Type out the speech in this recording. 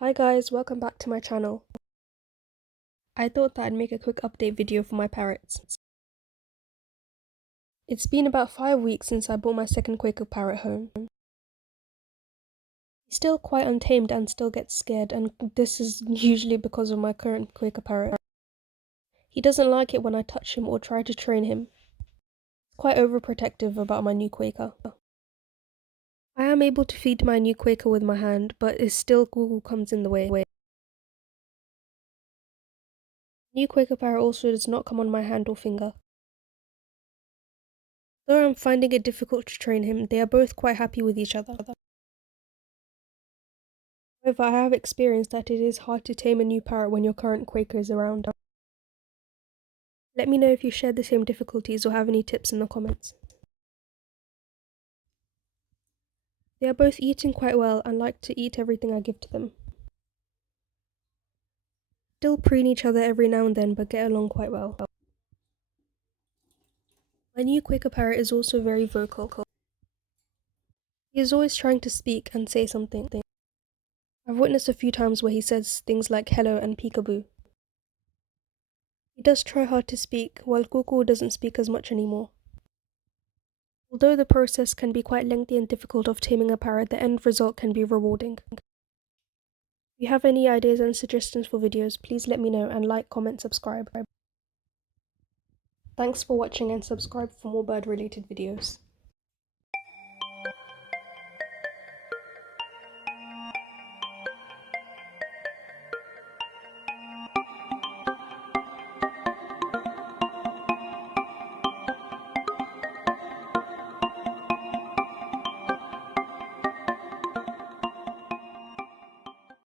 Hi guys, welcome back to my channel. I thought that I'd make a quick update video for my parrots. It's been about 5 weeks since I brought my second Quaker Parrot home. He's still quite untamed and still gets scared, and this is usually because of my current Quaker Parrot. He doesn't like it when I touch him or try to train him. He's quite overprotective about my new Quaker. I am able to feed my new Quaker with my hand, but it still Google comes in the way. New Quaker Parrot also does not come on my hand or finger. Though I'm finding it difficult to train him, they are both quite happy with each other. However, I have experienced that it is hard to tame a new parrot when your current Quaker is around. Let me know if you share the same difficulties or have any tips in the comments. They are both eating quite well and like to eat everything I give to them. Still preen each other every now and then but get along quite well. My new Quaker Parrot is also very vocal. He is always trying to speak and say something. I've witnessed a few times where he says things like hello and peekaboo. He does try hard to speak, while Cuckoo doesn't speak as much anymore. Although the process can be quite lengthy and difficult of taming a parrot, the end result can be rewarding. If you have any ideas and suggestions for videos, please let me know and like, comment, subscribe. Thanks for watching and subscribe for more bird related videos.